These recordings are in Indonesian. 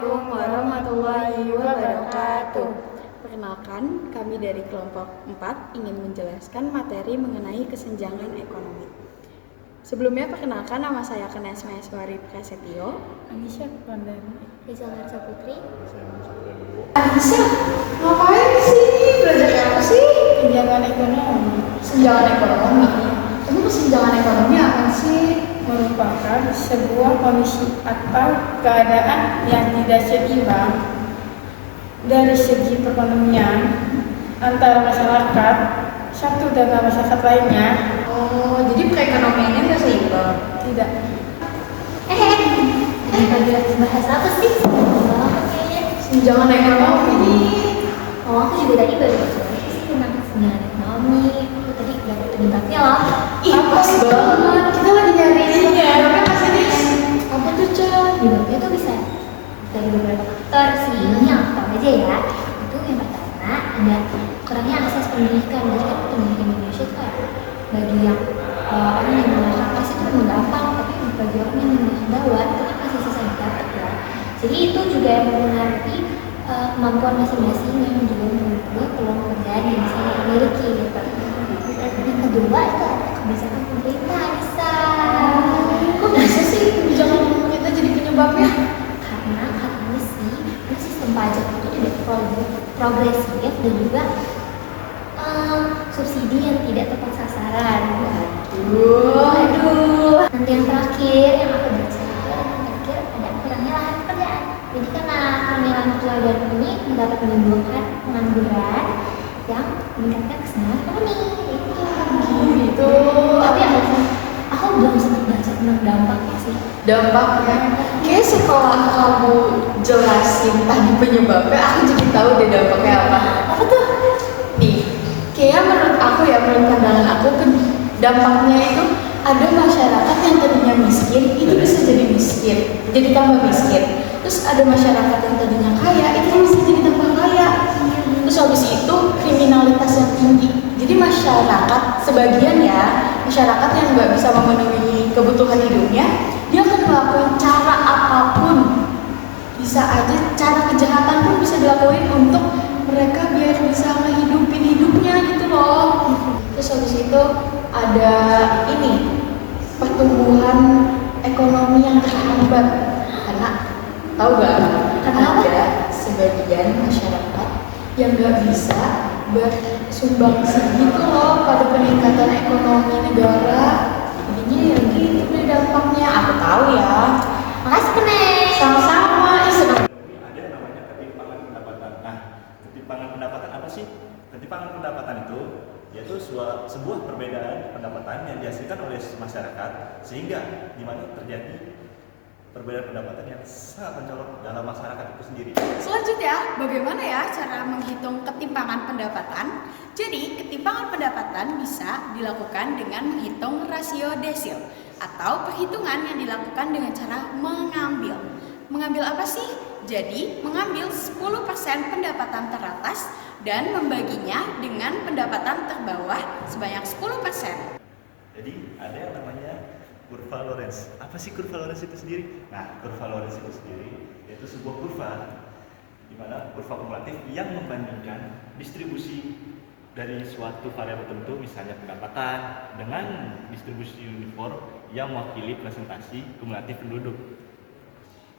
Assalamualaikum warahmatullahi wabarakatuh. Perkenalkan, kami dari kelompok 4 ingin menjelaskan materi mengenai kesenjangan ekonomi. Sebelumnya perkenalkan, nama saya Kenes Maheswari Prasetyo. Anissa Pandani. Rizal Harsa Putri. Anissa, ngapain sih? Belajar apa sih? Kesenjangan ekonomi Kesenjangan ekonomi. Emang kesenjangan ekonomi apa sih? merupakan sebuah kondisi atau keadaan yang tidak seimbang dari segi perekonomian antara masyarakat satu dengan masyarakat lainnya. Oh, jadi perekonomiannya nggak seimbang? Tidak. Lagi bahas apa sih? Kayaknya. Kesenjangan ekonomi. Oh, aku juga tadi baru baca sih tentang kesenjangan ekonomi. Aku tadi nggak ngerti debatnya loh. Ih, pas banget. Kita lagi nyari Iya. apa sih, Nis? Apa tuh, Chan? Debatnya tuh bisa dari beberapa faktor sih. Yang pertama aja ya. Itu yang pertama ada kurangnya akses pendidikan. Jadi kan pendidikan di Indonesia tuh kayak bagi yang orang yang menengah atas itu memang gampang, tapi bagi orang yang menengah bawah itu kan masih susah didapat ya. Jadi itu juga yang mempengaruhi kemampuan masing-masing yang juga memiliki peluang pekerjaan yang bisa mereka miliki gitu. Yang kedua itu ada kebijakan pemerintah bisa. Kok bisa sih kebijakan pemerintah jadi penyebabnya? Karena katanya sih ini sistem pajak itu tidak progresif dan juga subsidi yang tidak tepat sasaran. Aduh. Nanti yang terakhir yang aku baca itu yang terakhir ada kurangnya lahan pekerjaan. Jadi karena kurangnya lahan pekerjaan ini mendapat menimbulkan pengangguran yang meningkatkan kesenjangan ekonomi. Gitu. Tapi aku belum sempat baca tentang dampaknya sih. Dampaknya, kayak setelah kamu jelasin tadi penyebabnya, aku jadi tahu deh dampaknya apa. Apa tuh? Nih, kayak menurut aku ya, menurut pandangan aku, dampaknya itu ada masyarakat yang tadinya miskin, itu bisa jadi miskin, jadi tambah miskin. Terus ada masyarakat yang tadinya kaya, itu bisa jadi tambah kaya. Terus habis itu kriminalitas yang tinggi. Jadi masyarakat, sebagian ya, masyarakat yang nggak bisa memenuhi kebutuhan hidupnya, dia akan melakukan cara apapun. Bisa aja cara kejahatan pun bisa dilakuin untuk mereka biar bisa ngehidupin hidupnya gitu loh. Terus habis itu ada ini, pertumbuhan ekonomi yang terhambat. Karena tahu gak? Kenapa? Ada sebagian masyarakat yang nggak bisa bersumbangsi gitu loh pada peningkatan ekonomi negara. Jadinya ya gitu deh dampaknya. Aku tahu ya. Makasih Kenes. Sama-sama. Senang. Ada yang namanya ketimpangan pendapatan. Nah, ketimpangan pendapatan apa sih? Ketimpangan pendapatan itu yaitu sebuah perbedaan pendapatan yang dihasilkan oleh masyarakat sehingga di mana terjadi perbedaan pendapatan yang sangat mencolok dalam masyarakat itu sendiri. Selanjutnya, bagaimana ya cara menghitung ketimpangan pendapatan? Jadi, ketimpangan pendapatan bisa dilakukan dengan menghitung rasio desil atau perhitungan yang dilakukan dengan cara mengambil. Mengambil apa sih? Jadi, mengambil 10% pendapatan teratas dan membaginya dengan pendapatan terbawah sebanyak 10%. Jadi ada yang namanya kurva Lorenz. Apa sih kurva Lorenz itu sendiri? Nah, kurva Lorenz itu sendiri yaitu sebuah kurva di mana kurva kumulatif yang membandingkan distribusi dari suatu variabel tertentu, misalnya pendapatan, dengan distribusi uniform yang mewakili presentasi kumulatif penduduk.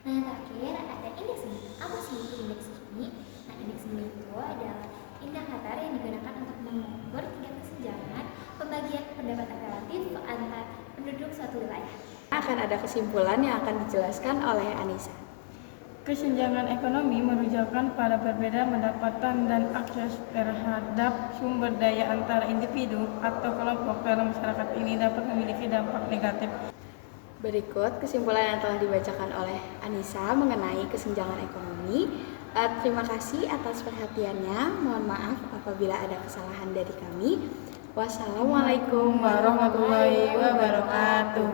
Nah, terakhir ada indeks Gini. Apa sih itu indeks Gini? Nah, indeks Gini itu adalah indikator yang digunakan untuk mengukur tingkat kesenjangan pembagian pendapatan relatif antar penduduk suatu wilayah. Akan ada kesimpulan yang akan dijelaskan oleh Anissa. Kesenjangan ekonomi merujukan pada perbedaan pendapatan dan akses terhadap sumber daya antara individu atau kelompok dalam masyarakat ini dapat memiliki dampak negatif. Berikut kesimpulan yang telah dibacakan oleh Anissa mengenai kesenjangan ekonomi. Terima kasih atas perhatiannya. Mohon maaf apabila ada kesalahan dari kami. Wassalamualaikum Warahmatullahi wabarakatuh.